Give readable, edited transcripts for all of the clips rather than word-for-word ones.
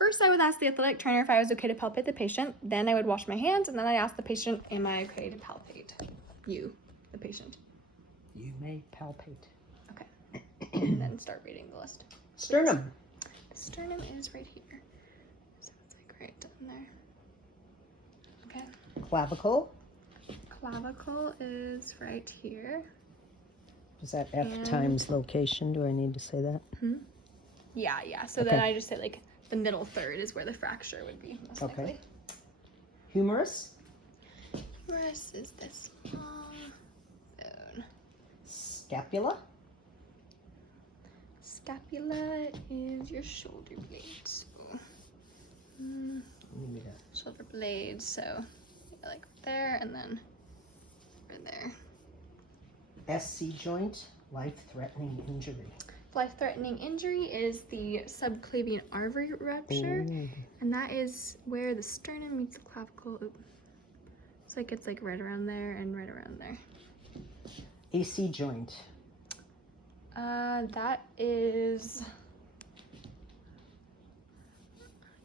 First, I would ask the athletic trainer if I was okay to palpate the patient. Then I would wash my hands, and then I'd ask the patient, am I okay to palpate you, the patient? You may palpate. Okay. And then start reading the list. Sternum. The sternum is right here. So it's like right down there. Okay. Clavicle. Clavicle is right here. Is that F And- times location? Do I need to say that? Yeah. So Okay. then I just say like the middle third is where the fracture would be most Okay. likely. Humerus. Humerus is this long bone. Scapula. Scapula is your shoulder blades. So, Need shoulder blades. So like there and then over there. a SC joint. Life-threatening injury. Life-threatening injury is the subclavian artery rupture, Ooh. and that is where the sternum meets the clavicle. Oop. It's like right around there and right around there. AC joint. That is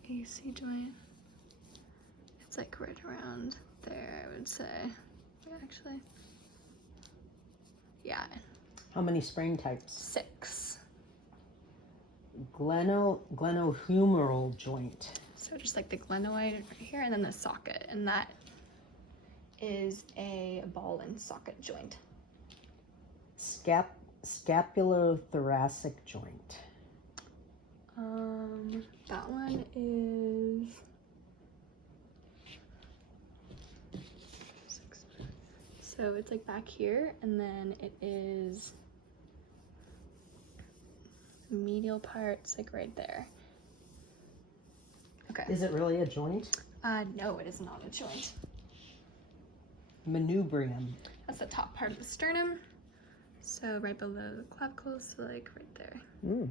AC joint. It's like right around there, I would say. Actually, yeah, How many sprain types? 6. Glenohumeral joint. So just like the glenoid right here, and then the socket, and that is a ball and socket joint. Scapulothoracic joint. That one is so it's like back here, and then it is the medial part. It's like right there. Okay. Is it really a joint? No, it is not a joint. Manubrium. That's the top part of the sternum. So right below the clavicle, so like right there.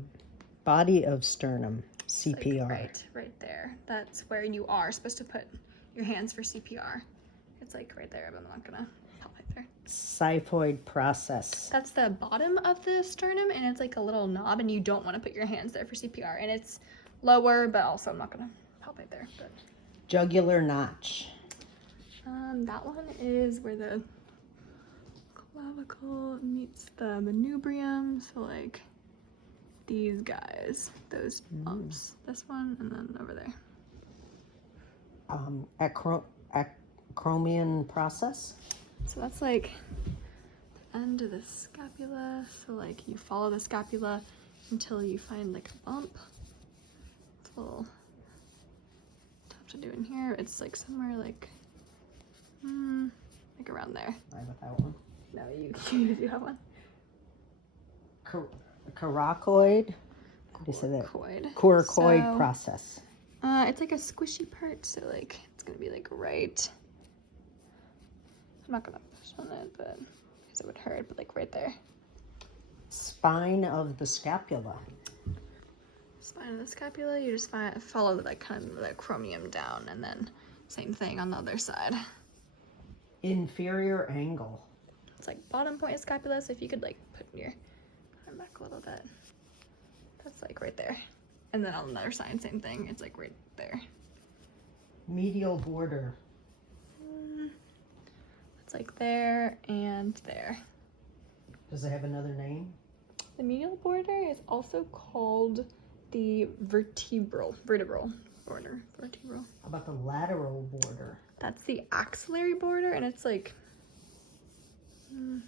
Body of sternum. It's like CPR. right there. That's where you are supposed to put your hands for CPR. It's like right there, but I'm not gonna palpate there. Xiphoid process. That's the bottom of the sternum, and it's like a little knob, and you don't want to put your hands there for CPR. And it's lower, but also I'm not gonna palpate there. But Jugular notch. that one is where the clavicle meets the manubrium. So like these guys, those bumps. This one, and then over there. Acromion process. So that's like the end of the scapula. So like you follow the scapula until you find like a bump. It's a little tough to do in here. It's like somewhere like around there. I without one. No, you do have one. Coracoid. How do you say that? Coracoid So, process. It's like a squishy part, so like it's gonna be like right. I'm not gonna push on it, but because it would hurt, but like right there. Spine of the scapula. Spine of the scapula, you just follow like kind of the acromion down, and then same thing on the other side. Inferior angle. It's like bottom point of scapula, so if you could like put your arm back a little bit, that's like right there. And then on the other side, same thing, it's like right there. Medial border. It's like there and there. Does it have another name? The medial border is also called the vertebral border. Vertebral. How about the lateral border? That's the axillary border, and it's like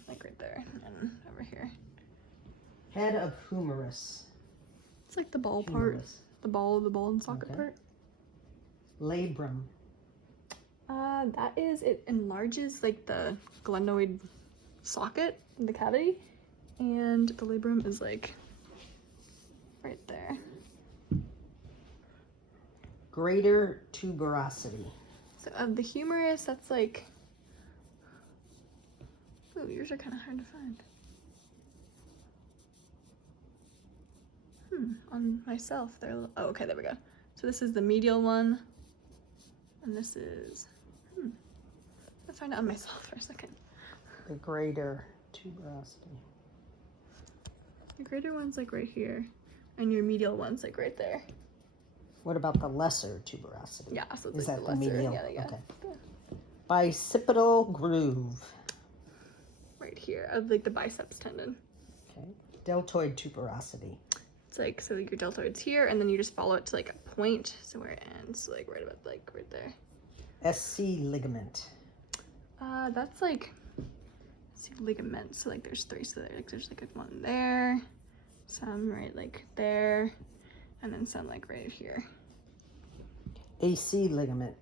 right there and over here. Head of humerus. It's like the ball part, Humerus. the ball and socket Okay. part. Labrum. That is, it enlarges like the glenoid socket in the cavity, and the labrum is like right there. Greater tuberosity. So of the humerus, that's like, ooh, yours are kind of hard to find. On myself, they're, oh, okay, there we go. So this is the medial one, and this is, I'll find it on myself for a second. The greater tuberosity. The greater one's like right here, and your medial one's like right there. What about the lesser tuberosity? Yeah, so it's Is like that the the lesser, medial? yeah. Okay. Bicipital groove. Right here, of like the biceps tendon. Okay. Deltoid tuberosity. It's like, so your deltoid's here, and then you just follow it to like a point, so where it ends, so like right about, like right there. SC ligament. That's like, see, ligament, so like there's 3, so there's like one there, some right like there, and then some like right here. AC ligament.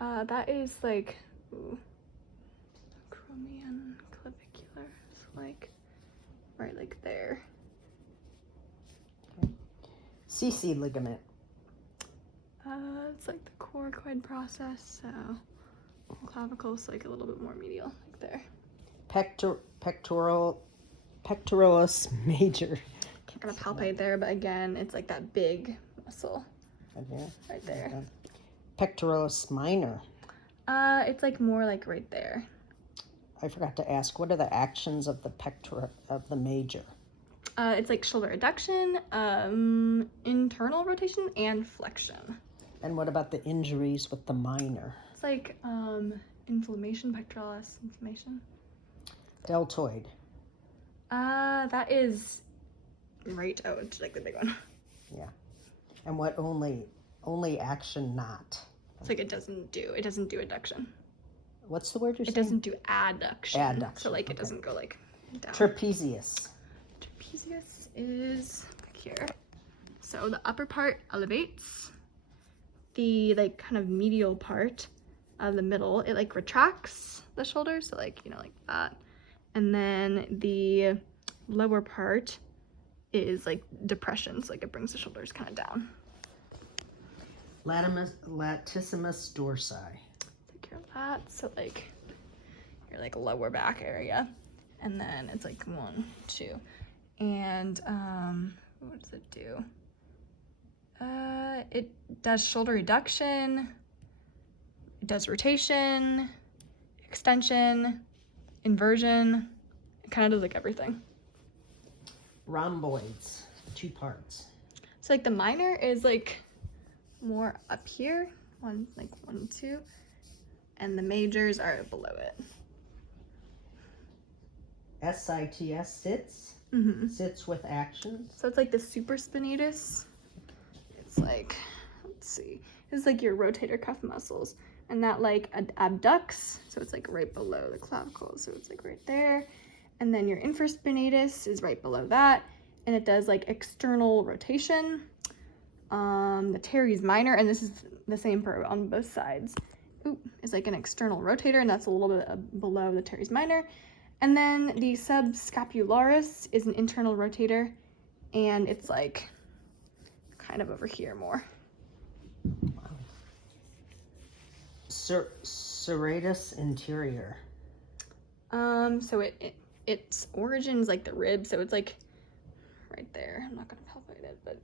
That is like, acromion clavicular, it's like right like there. Okay. CC ligament. It's like the coracoid process, so clavicle's like a little bit more medial, like there. Pectoralis major. I'm gonna palpate there, but again, it's like that big muscle right there. Okay. Pectoralis minor. It's like more like right there. I forgot to ask, what are the actions of the major? It's like shoulder adduction, internal rotation, and flexion. And what about the injuries with the minor? It's like inflammation, pectoralis inflammation. Deltoid. That is right out, like the big one. Yeah. And what only action not? It's like it doesn't do adduction. What's the word you're saying? It doesn't do adduction. Adduction. So like it Okay. doesn't go like down. Trapezius. Trapezius is here. So the upper part elevates. The like kind of medial part of the middle, it like retracts the shoulder, so like, you know, like that. And then the lower part is like depression, so like it brings the shoulders kind of down. Latissimus dorsi. Like your lats, so like your like lower back area. And then it's like 1, 2. And what does it do? It does shoulder reduction, it does rotation, extension, inversion. It kind of does like everything. Rhomboids, 2 parts. So like the minor is like more up here, 1, 2, and the majors are below it. SITS, sits. Mm-hmm. Sits with actions. So it's like the supraspinatus. It's like, let's see, it's like your rotator cuff muscles, and that like abducts, so it's like right below the clavicle, so it's like right there. And then your infraspinatus is right below that, and it does like external rotation. The teres minor, and this is the same for on both sides. Is like an external rotator, and that's a little bit below the teres minor. And then the subscapularis is an internal rotator, and it's like kind of over here more. Wow. Serratus interior. So its origin is like the rib, so it's like right there. I'm not gonna palpate it, but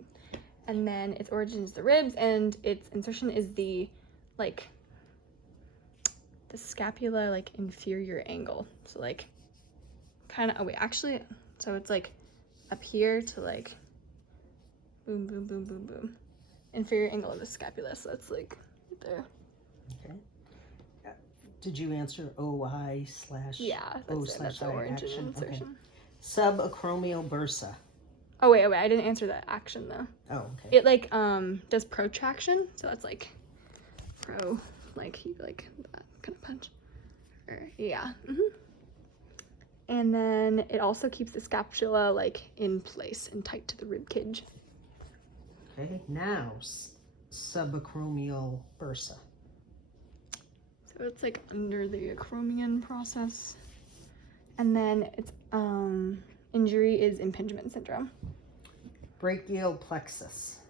and then its origin is the ribs, and its insertion is the like the scapula like inferior angle. So like kind of so it's like up here to like boom boom boom boom boom inferior angle of the scapula, so it's like right there. Okay. Did you answer OI slash Yeah, that's the origin action? insertion. Okay. Subacromial bursa. Oh wait, I didn't answer the action though. Oh, okay. It like does protraction, so that's like like you like that kind of punch. Yeah. And then it also keeps the scapula like in place and tight to the rib cage. Okay. Now subacromial bursa. So it's like under the acromion process. And then its injury is impingement syndrome. Brachial plexus.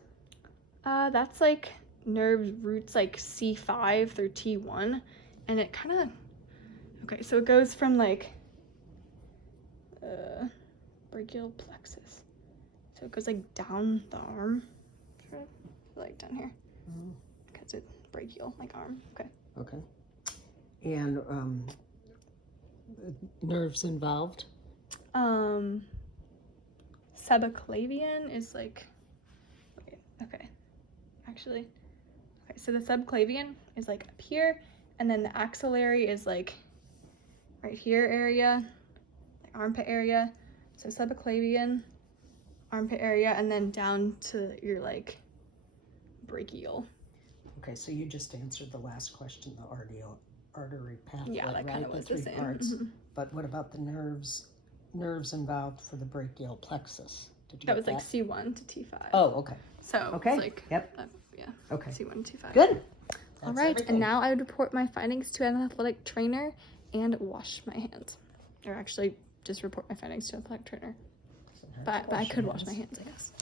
That's like nerve roots like C5 through T1, and it kind of so it goes from like brachial plexus, so it goes like down the arm, like down here, because it's brachial, like arm. Okay. And nerves involved. Subclavian is like actually. Okay, so the subclavian is like up here, and then the axillary is like right here area, like armpit area. So subclavian, armpit area, and then down to your like brachial. Okay, so you just answered the last question, the artery pathway, Yeah, that right? kind of The was the three same. parts. Mhm. But what about the nerves involved for the brachial plexus? Did you That get was like C1 to T5. Oh, okay. So Okay. it's like Yep. yeah, Okay. C1 to T5. Good. All That's right, everything. and now I would report my findings to an athletic trainer and wash my hands. Or actually, just report my findings to an athletic trainer. Doesn't hurt But to I wash could your wash my hands. hands, I guess.